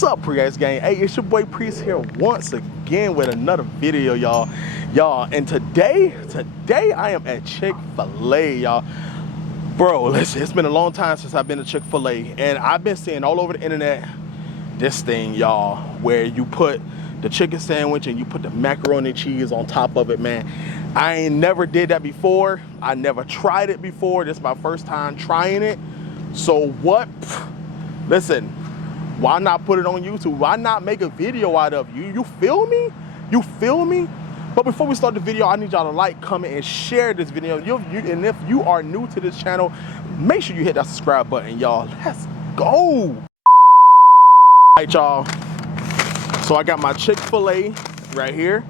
What's up, Priest gang? Hey, it's your boy Priest here once again with another video, y'all. And today I am at Chick-fil-A, y'all. Bro, listen, it's been a long time since I've been to Chick-fil-A, and I've been seeing all over the internet this thing, y'all, where you put the chicken sandwich and you put the macaroni and cheese on top of it, man. I ain't never did that before. I never tried it before. This is my first time trying it. So what? Listen. Why not put it on YouTube? Why not make a video out of it? You feel me? You feel me? But before we start the video, I need y'all to like, comment, and share this video. And if you are new to this channel, make sure you hit that subscribe button, y'all. Let's go. All right, y'all. So I got my Chick-fil-A right here.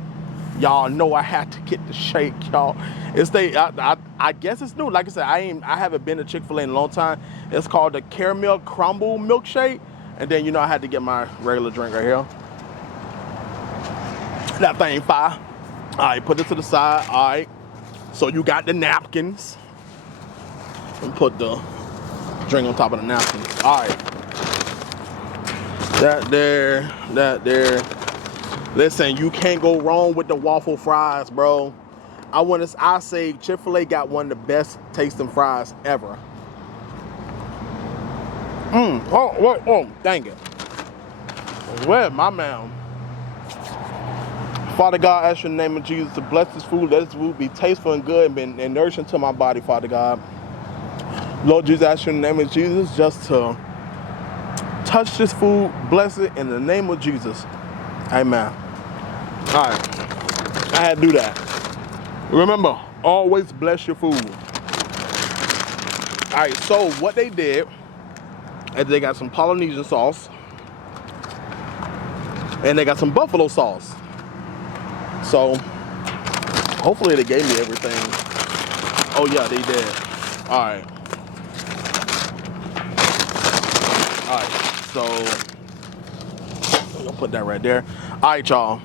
Y'all know I had to get the shake, y'all. I guess it's new. Like I said, I haven't been to Chick-fil-A in a long time. It's called the Caramel Crumble Milkshake. And then, you know, I had to get my regular drink right here. That thing fire. All right, put it to the side. All right. So you got the napkins. And put the drink on top of the napkins. All right. That there. Listen, you can't go wrong with the waffle fries, bro. I say Chick-fil-A got one of the best tasting fries ever. Oh, dang it. Where, my man? Father God, I ask you in the name of Jesus to bless this food. Let this food be tasteful and good and nourishing to my body, Father God. Lord Jesus, I ask you in the name of Jesus just to touch this food, bless it in the name of Jesus. Amen. All right. I had to do that. Remember, always bless your food. All right, so what they did, and they got some Polynesian sauce, and they got some buffalo sauce. So hopefully they gave me everything. Oh yeah, they did. All right. So I'm gonna put that right there. All right, y'all.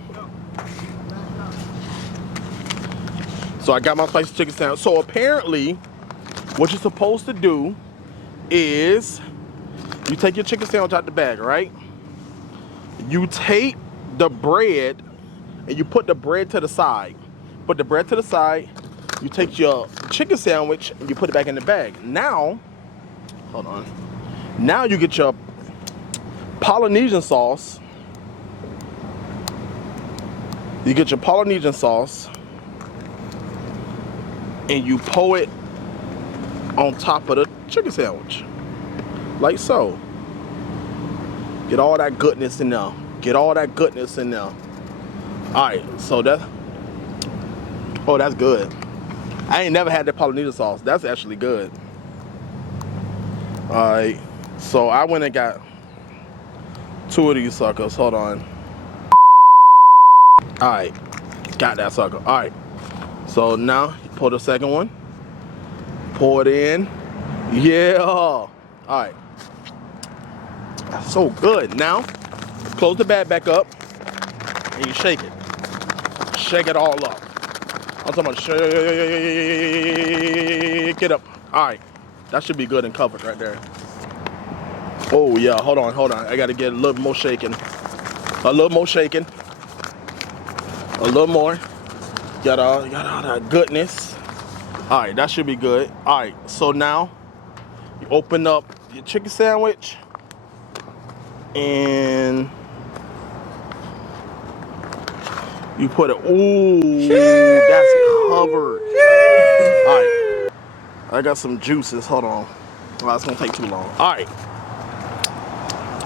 So I got my spicy chicken sandwich. So apparently, what you're supposed to do is you take your chicken sandwich out the bag, right? You take the bread and you put the bread to the side. Put the bread to the side. You take your chicken sandwich and you put it back in the bag. Now, hold on. Now you get your Polynesian sauce. You get your Polynesian sauce and you pour it on top of the chicken sandwich. Like so. Get all that goodness in there. Get all that goodness in there. All right, so that's good. I ain't never had that Polynesian sauce. That's actually good. All right, so I went and got 2 of these suckers. Hold on. All right, got that sucker. All right, so now you pour the second one. Pour it in. Yeah. All right. That's so good. Now, close the bag back up and you shake it. Shake it all up. I'm talking about shake it up. All right. That should be good and covered right there. Oh, yeah. Hold on. I got to get a little more shaking. A little more shaking. A little more. Got all that goodness. All right. That should be good. All right. So now, you open up your chicken sandwich. And you put it, ooh, that's covered. All right, I got some juices, hold on. Well, it's gonna take too long. All right,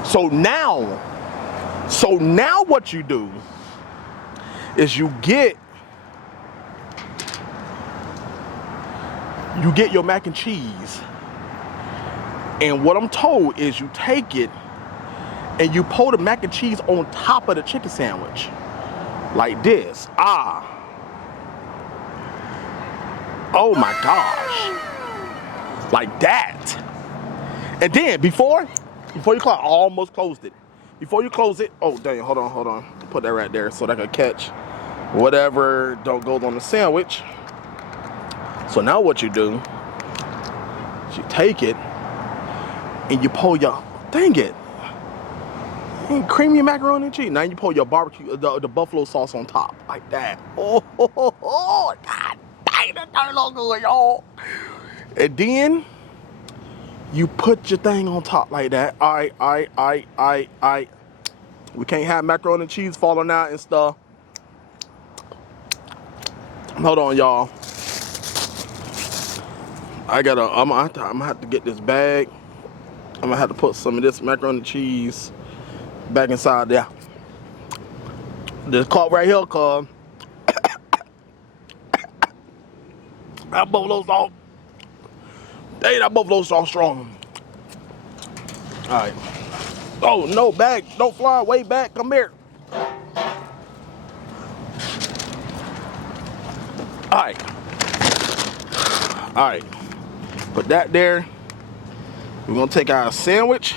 so now what you do is you get your mac and cheese. And what I'm told is you take it and you pour the mac and cheese on top of the chicken sandwich. Like this. Oh my gosh. Like that. And then before you close, I almost closed it. Before you close it, oh dang, hold on. Put that right there so that I can catch whatever don't go on the sandwich. So now what you do is you take it and you pour your, dang it. Creamy macaroni and cheese. Now you pour your barbecue, the buffalo sauce on top like that. Oh, God dang, that thing look good, y'all. And then you put your thing on top like that. All right. We can't have macaroni and cheese falling out and stuff. Hold on, y'all. I'm gonna have to get this bag. I'm gonna have to put some of this macaroni and cheese back inside there. This caught right here, cuz that buffalo sauce. Dang, that buffalo sauce strong. All right. Oh no, bag, don't fly way back. Come here. All right. Put that there. We're gonna take our sandwich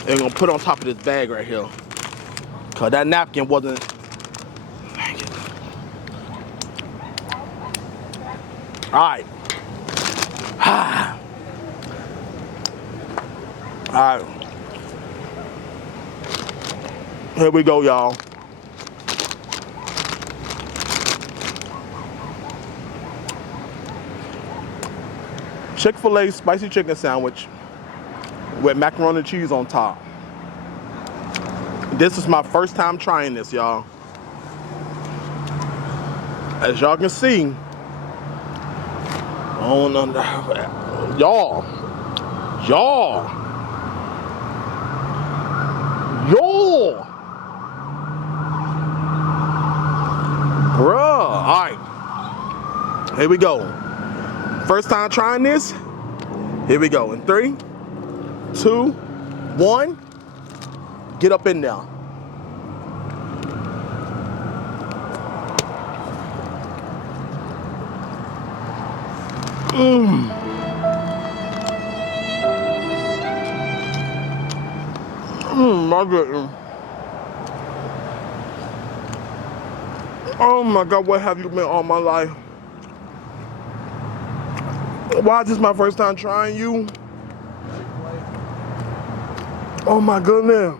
and we're gonna put it on top of this bag right here. Cause that napkin wasn't. Alright. Alright. Here we go, y'all. Chick-fil-A spicy chicken sandwich with macaroni and cheese on top. This is my first time trying this, y'all. As y'all can see, y'all, bruh. All right, here we go. First time trying this. Here we go. In 3, 2, 1. Get up in there. My goodness. Oh my God, what have you been all my life? Why is this my first time trying you? Oh my goodness.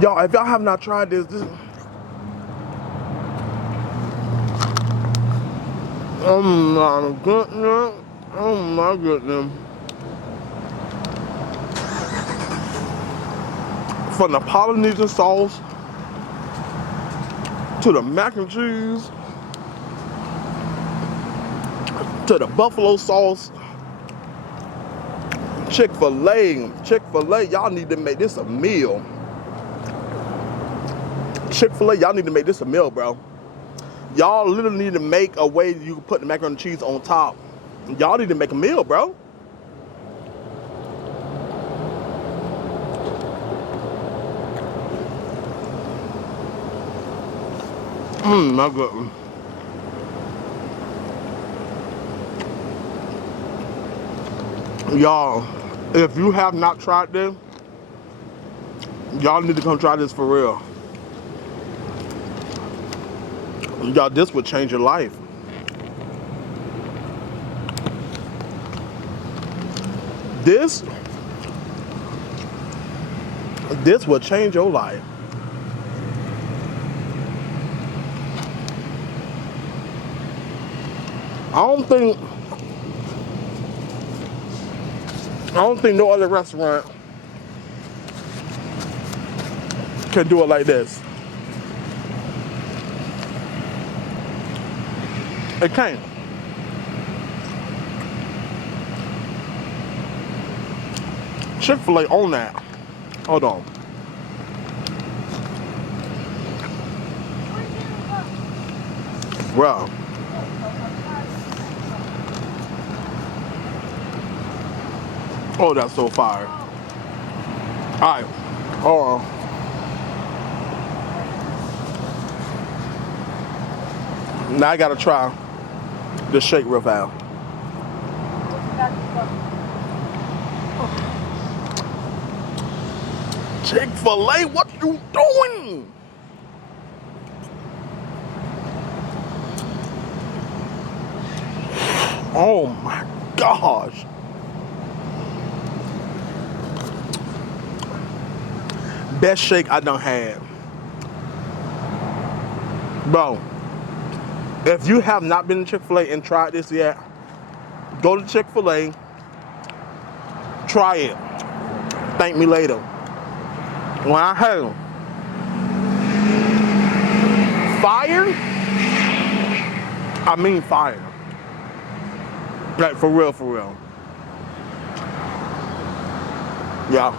Y'all, if y'all have not tried this, oh my goodness. Oh my goodness. From the Polynesian sauce to the mac and cheese to the buffalo sauce. Chick-fil-A, y'all need to make this a meal. Chick-fil-A, y'all need to make this a meal, bro. Y'all literally need to make a way you can put the macaroni and cheese on top. Y'all need to make a meal, bro. My goodness. Y'all, if you have not tried this, y'all need to come try this for real. Y'all, this would change your life. This will change your life. I don't think no other restaurant can do it like this. It can't. Chick-fil-A on that. Hold on. Well. Oh, that's so fire. Alright. Hold on. Now I gotta try the shake real fast. Chick-fil-A, what you doing? Oh my gosh. Best shake I done had. Bro, if you have not been to Chick-fil-A and tried this yet, go to Chick-fil-A, try it. Thank me later. When I had them, fire, I mean fire. Like for real, for real. Yeah.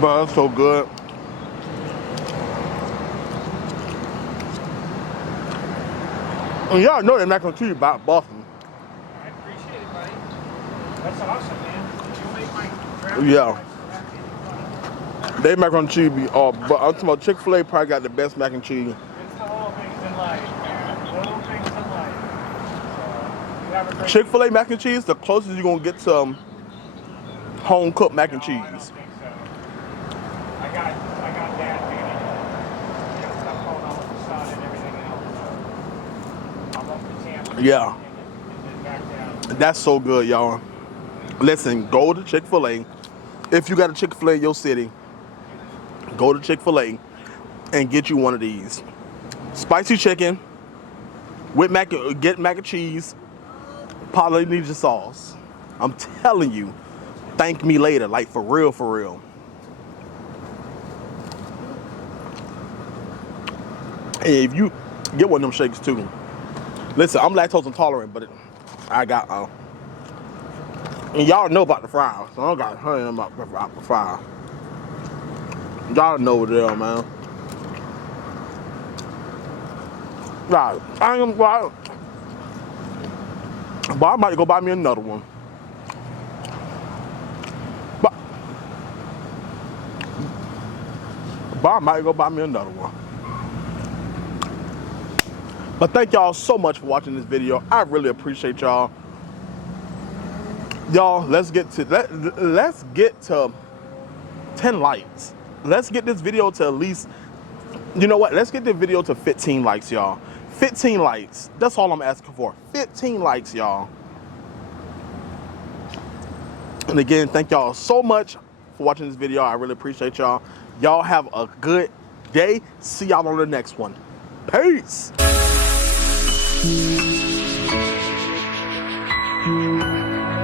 But it's so good. And y'all know that mac and cheese by Boston. I appreciate it, buddy. That's awesome, man. You make my travel. Yeah. They mac and cheese be all, but I'm talking about Chick-fil-A probably got the best mac and cheese. It's the little things in life, man. Little things in life. So, you have a great Chick-fil-A mac and cheese, the closest you're gonna get to home cooked mac and No, I cheese. don't think so. I got that, man. Got stuff going on with the sun and everything else. So I'm up to Tampa. Yeah. And then back down. That's so good, y'all. Listen, go to Chick-fil-A. If you got a Chick-fil-A in your city, go to Chick-fil-A and get you one of these. Spicy chicken with get mac and cheese, Polynesian sauce. I'm telling you, thank me later, like for real, for real. And if you get one of them shakes too, listen, I'm lactose intolerant, but I got, and y'all know about the fries, so I don't got honey about the fries. Y'all know the deal, man. Right, I ain't gonna, but I might go buy me another one. But I might go buy me another one. But thank y'all so much for watching this video. I really appreciate y'all. Y'all, let's get to 10 likes. Let's get this video to at least, you know what? Let's get this video to 15 likes, y'all. 15 likes. That's all I'm asking for. 15 likes, y'all. And again, thank y'all so much for watching this video. I really appreciate y'all. Y'all have a good day. See y'all on the next one. Peace.